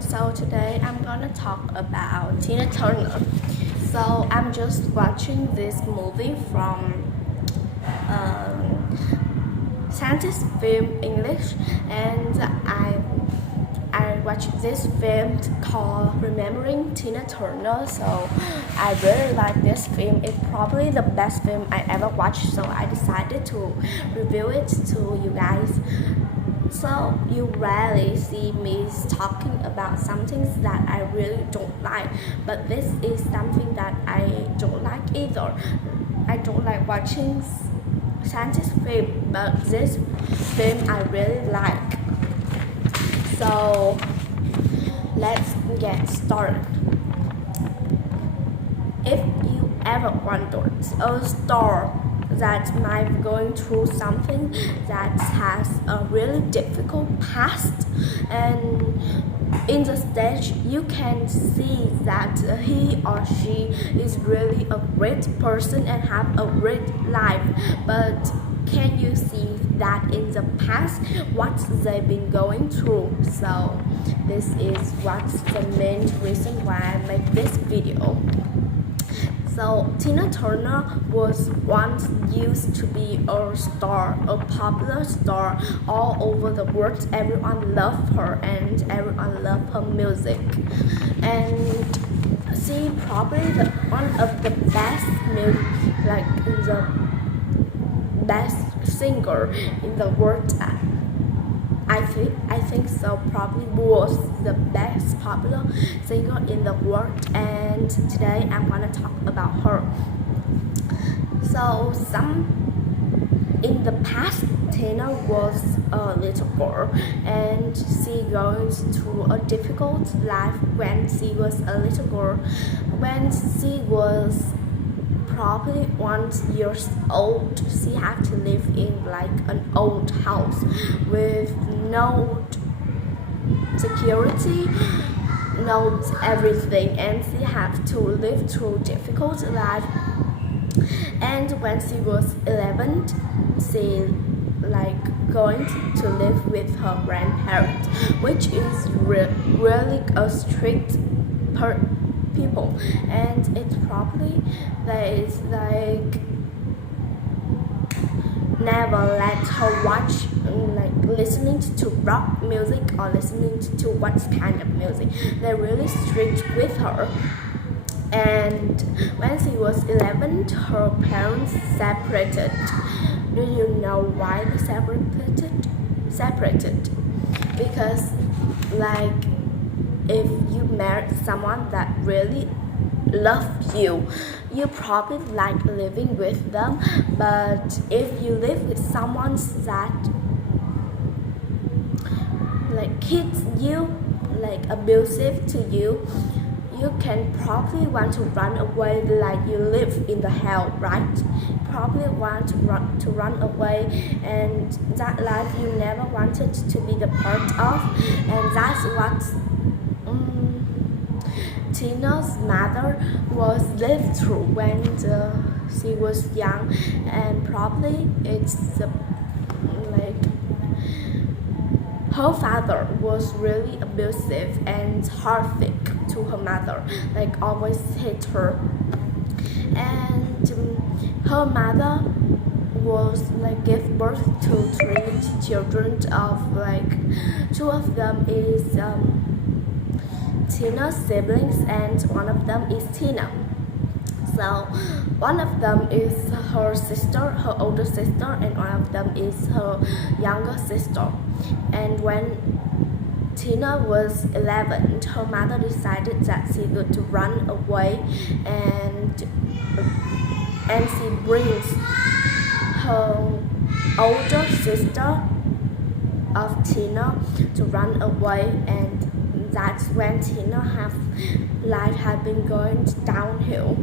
So today I'm gonna talk about Tina Turner. So I'm just watching this movie from scientist film English, and I watched this film called Remembering Tina Turner. So I really like this film. It's probably the best film I ever watched. So I decided to review it to you guys. So you rarely see me talking about something that I really don't like, but this is something that I don't like either. I don't like watching scientist film, but this film I really like. So let's get started. If you ever wondered a star that might going through something that has a really difficult past, and in the stage you can see that he or she is really a great person and have a great life, but can you see that in the past what they've been going through? So this is what's the main reason why I make this video. So Tina Turner was once used to be a star, a popular star all over the world. Everyone loved her and everyone loved her music. And she probably one of the best the best singer in the world. I think so. Probably was the best popular singer in the world, and today I'm gonna talk about her. So in the past, Tina was a little girl, and she goes through a difficult life when she was a little girl. When she was probably 1 year old, she had to live in like an old house with no security, no everything, and she had to live through difficult life. And when she was 11, she going to live with her grandparents, which is really a strict people, and it's probably they never let her watch listening to rock music or listening to what kind of music. They're really strict with her. And when she was 11, her parents separated. Do you know why they separated? Because if you married someone that really loves you, you probably like living with them. But if you live with someone that hits you, abusive to you, you can probably want to run away, like you live in the hell, right? Probably want to run away, and that life you never wanted to be the part of. And that's what Tina's mother was lived through when she was young, and probably it's her father was really abusive and horrific to her mother, always hit her. And her mother was give birth to 3 children of two of them is Tina's siblings, and one of them is Tina. So one of them is her sister, her older sister, and one of them is her younger sister. And when Tina was 11, her mother decided that she would to run away, and she brings her older sister of Tina to run away, and that's when Tina life had been going downhill.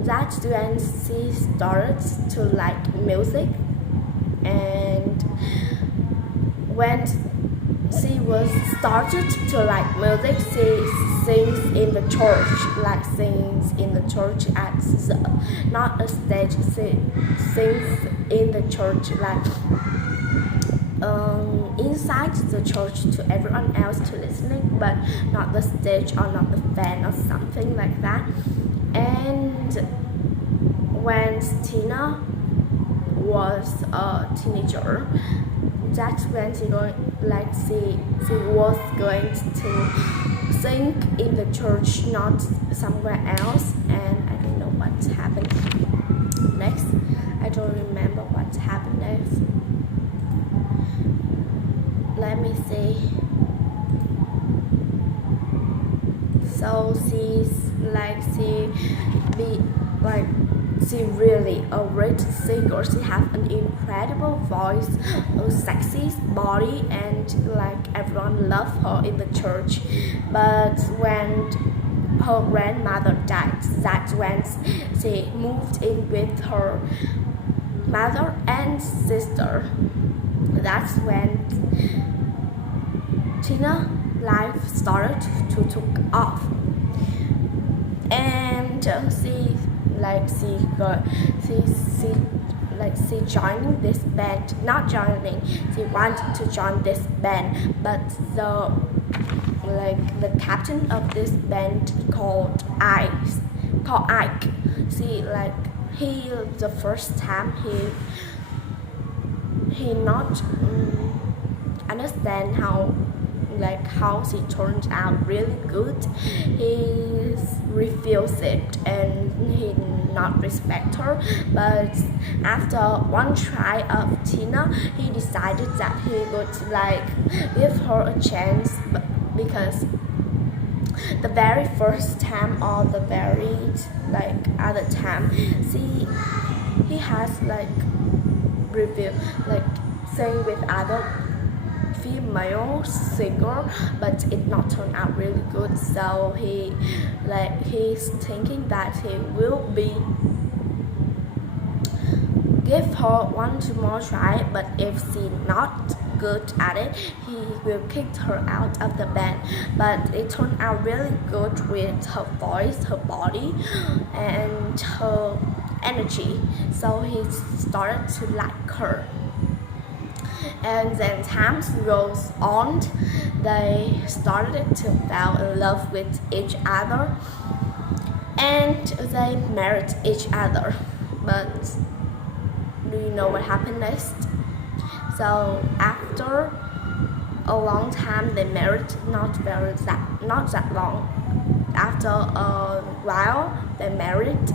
That's when she started to like music, and when she was started to like music, she sings in the church, at not a stage. She sings in the church, inside the church to everyone else to listening, but not the stage or not the fan or something like that. And when Tina was a teenager, that's when she was going to sing in the church, not somewhere else. And I don't know what happened next. I don't remember what happened next. Let me see. So she really a great singer. She has an incredible voice, a sexy body, and like everyone loved her in the church. But when her grandmother died, that's when she moved in with her mother and sister. That's when Tina's life started to take off, and she joining this band. Not joining, she wanted to join this band, but the captain of this band called Ike. The first time he not understand how she turned out really good. He refused it and he not respect her. But after one try of Tina, he decided that he would give her a chance, because the very first time or the very other time he has review sing with other female singer, but it not turned out really good. So he's thinking that he will be give her one more try, but if she not good at it, he will kick her out of the band. But it turned out really good with her voice, her body, and her energy. So he started to like her. And then time goes on, they started to fall in love with each other, and they married each other. But do you know what happened next? So after a long time they married, not that long. After a while they married.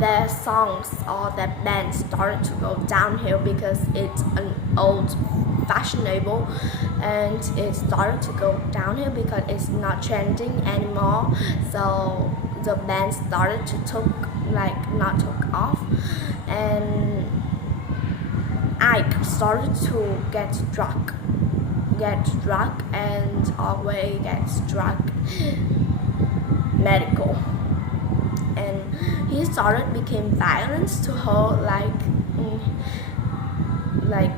Their songs or their band started to go downhill because it's an old fashionable, and it started to go downhill because it's not trending anymore. So the band started to not took off, and Ike started to get drunk and always gets drunk medical. And he started became violent to her, like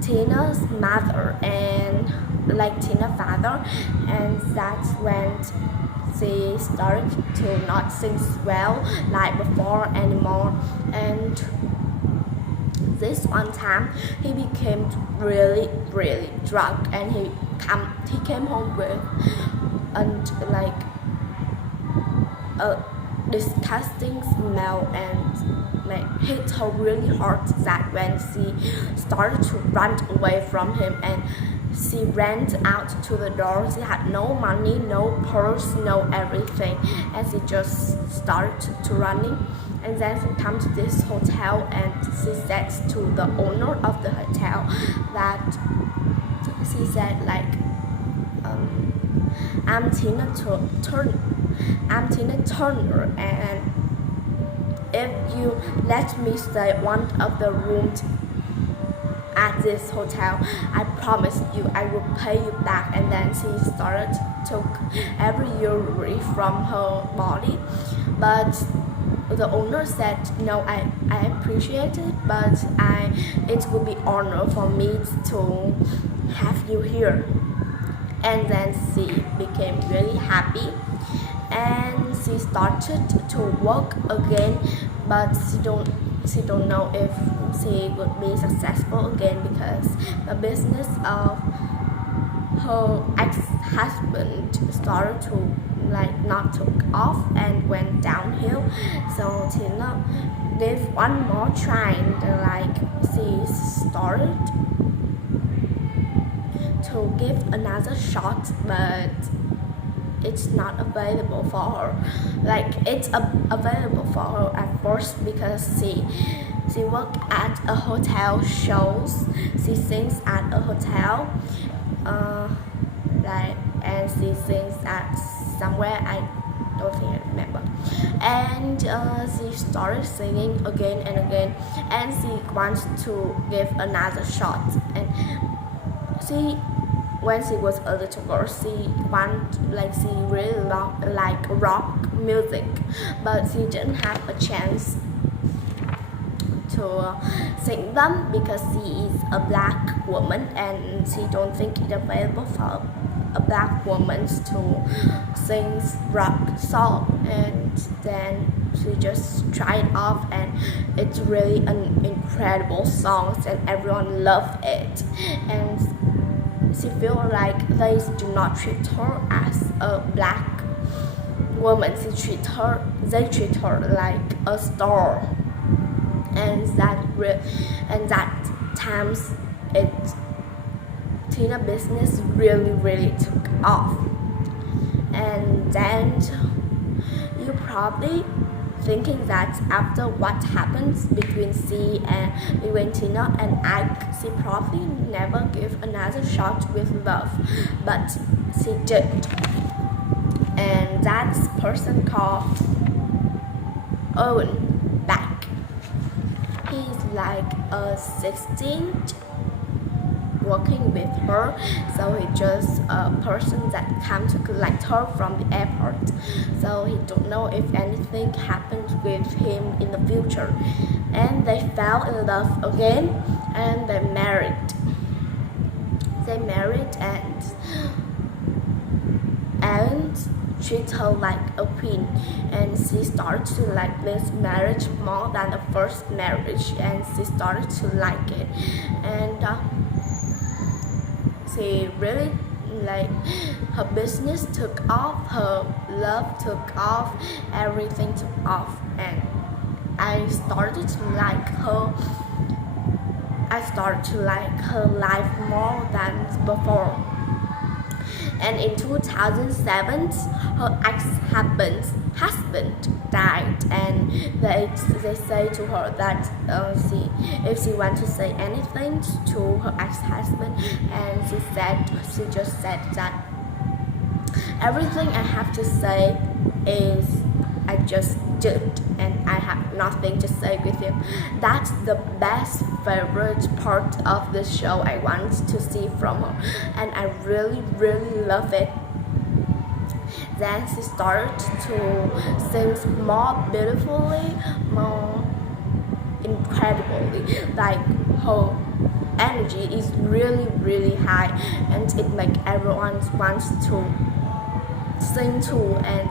Tina's mother and Tina's father, and that's when she started to not sing well like before anymore. And this one time he became really drunk, and he came home with a disgusting smell, and hit her really hard. That when she started to run away from him, and she ran out to the door. She had no money, no purse, no everything, and she just started to running. And then she comes to this hotel, and she said to the owner of the hotel that she said I'm Tina Turner, and if you let me stay one of the rooms at this hotel, I promise you I will pay you back. And then she started took every jewelry from her body, but the owner said, no, I appreciate it, but it will be honor for me to have you here. And then she became really happy, and she started to work again, but she don't know if she would be successful again because the business of her ex-husband started to not took off and went downhill. So Tina gave one more try and she started to give another shot, but it's not available for her. It's available for her at first because she worked at a hotel shows. She sings at a hotel, and she sings at somewhere I don't think I remember. And she started singing again and again, and she wants to give another shot. And when she was a little girl, she really liked rock music, but she didn't have a chance to sing them because she is a black woman and she don't think it's available for a black woman to sing rock song. And then she just tried off, and it's really an incredible song and everyone loved it. And she feels like they do not treat her as a black woman. They treat her like a star. And that times Tina business really took off. And then you probably thinking that after what happens between Tina and Ike, she probably never give another shot with love, but she did. And that's person called Owen back. He's like a 16th working with her, so he's just a person that come to collect her from the airport. So he don't know if anything happens with him in the future. And they fell in love again, and they married. And treat her like a queen, and she started to like this marriage more than the first marriage, and she started to like it. And she really her business took off, her love took off, everything took off. And I started to like her life more than before. And in 2007, her ex-husband died, and they say to her that if she wants to say anything to her ex-husband, and she just said that everything I have to say is I just did, and I have nothing to say with him. That's the best favorite part of the show I want to see from her, and I really love it. Then she started to sing more beautifully, more incredibly. Her energy is really high, and it makes everyone wants to sing too, and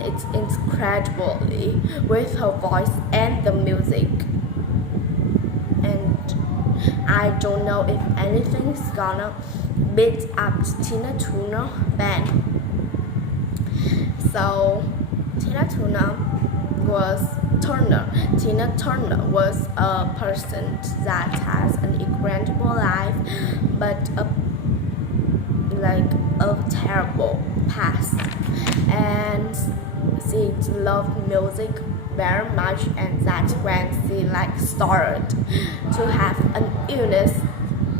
it's incredibly with her voice and the music. And I don't know if anything's gonna beat up Tina Turner band. So Tina Turner was a person that has an incredible life, but a terrible past. And she loved music very much, and that's when she started to have an illness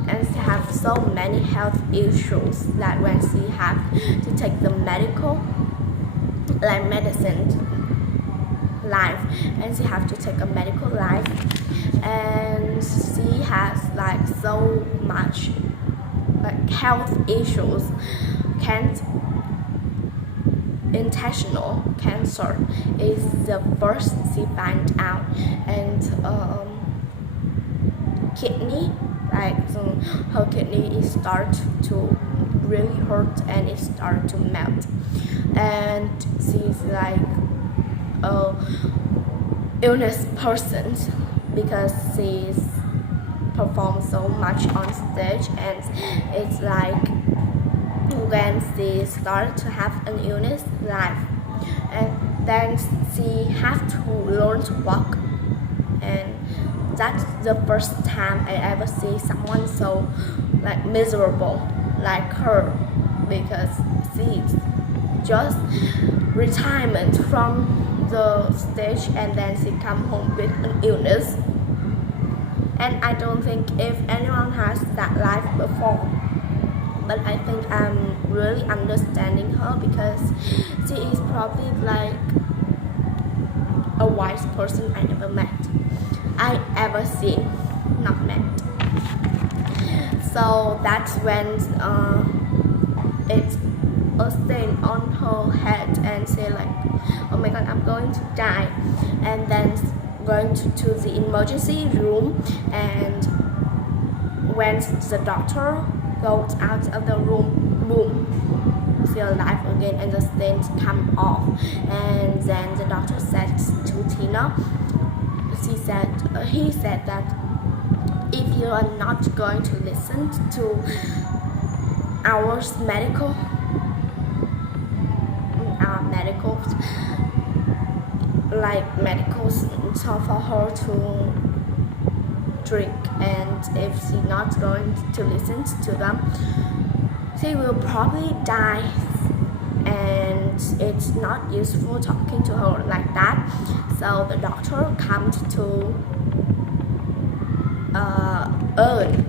and she have so many health issues that when she have to take the medicine life, and she have to take a medical life, and she has so much health issues, intestinal cancer is the first she found out, and kidney, her kidney is start to really hurt and it start to melt, and she's a illness person because she's performed so much on stage, and it's like when she started to have an illness life, and then she have to learn to walk, and that's the first time I ever see someone so like miserable like her, because she's just retirement from the stage and then she come home with an illness. And I don't think if anyone has that life before, but I think I'm really understanding her because she is probably like a wise person I ever seen, not met. So that's when it's a stain on her head and say like, oh my god, I'm going to die, and then going to the emergency room, and when the doctor goes out of the room, boom, she's alive again and the stains come off. And then the doctor said to Tina, he said that if you are not going to listen to our medicals so for her to drink, and if she's not going to listen to them, she will probably die, and it's not useful talking to her like that. So the doctor comes to Earn,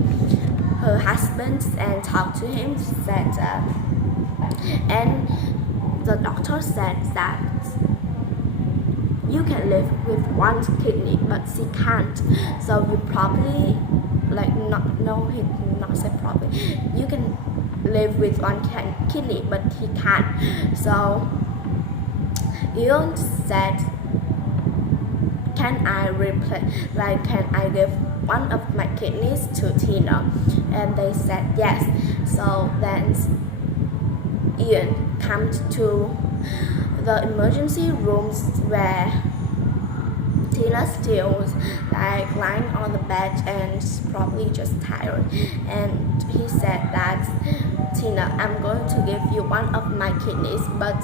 her husband, and talk to him, said and the doctor said that you can live with one kidney, but she can't. So you probably he not said probably. You can live with one kidney, but he can't. So Eon said, can I give one of my kidneys to Tina? And they said yes. So then Ian comes to the emergency rooms where Tina still like lying on the bed and probably just tired, and he said that, Tina, I'm going to give you one of my kidneys, but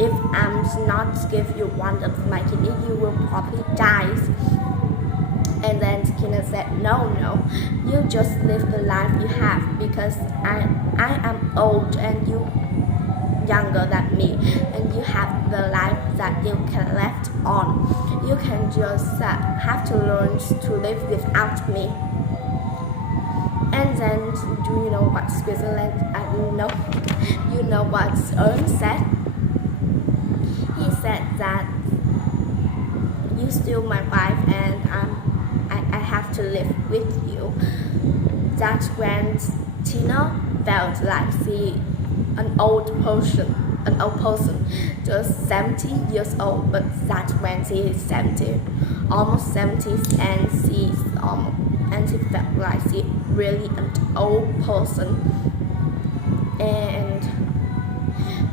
if I'm not give you one of my kidneys, you will probably die. And then Tina said, no, you just live the life you have, because I am old and you younger than me, and you have the life that you can left on. You can just have to learn to live without me. And then, do you know what Switzerland? I don't know. You know what Ern said? He said that you still my wife, and I have to live with you. That's when Tina felt like an old person, just 70 years old, but that's when she is 70, almost 70, and she felt like she really an old person. And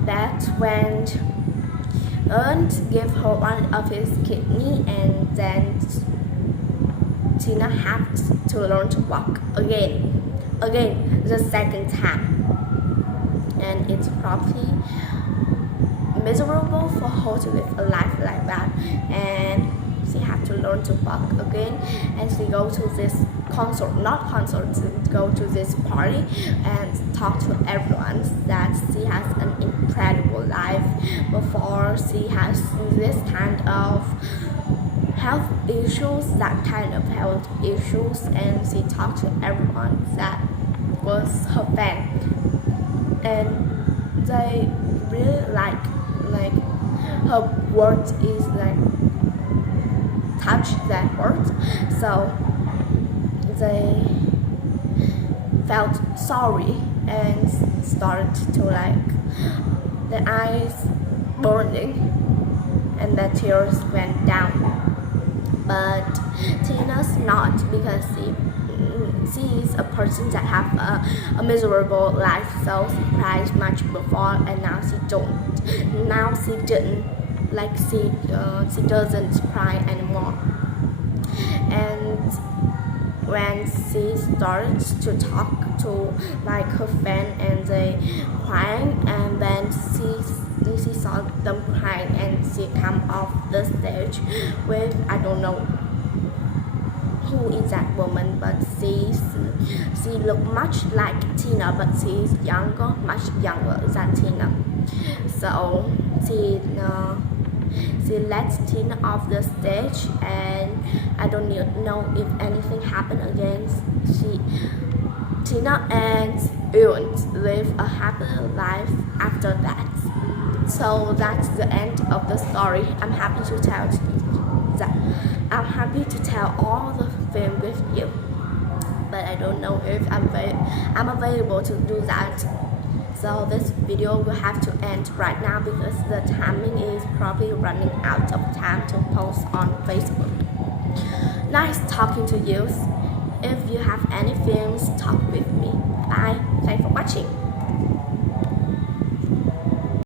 that's when Ernst gave her one of his kidney, and then Tina had to learn to walk again, the second time. And it's probably miserable for her to live a life like that, and she had to learn to walk again. And she go to this go to this party and talk to everyone that she has an incredible life before she has this kind of health issues, and she talked to everyone that was her fan, and they really like her words is like touch that word, so they felt sorry and started to the eyes burning and the tears went down. But Tina's not, because she is a person that have a miserable life, so she cried much before, and now she didn't, she doesn't cry anymore. and when she started to talk to like her friend and they crying, and then she saw them crying and she come off the stage with, I don't know who is that woman, but she looked much like Tina, but she's younger, much younger than Tina. So she let Tina off the stage, and I don't know if anything happened again. Tina and Ewan live a happy life after that. So that's the end of the story. I'm happy to tell that. I'm happy to tell all the film with you, but I don't know if I'm available to do that. So this video will have to end right now because the timing is probably running out of time to post on Facebook. Nice talking to you. If you have any films, talk with me.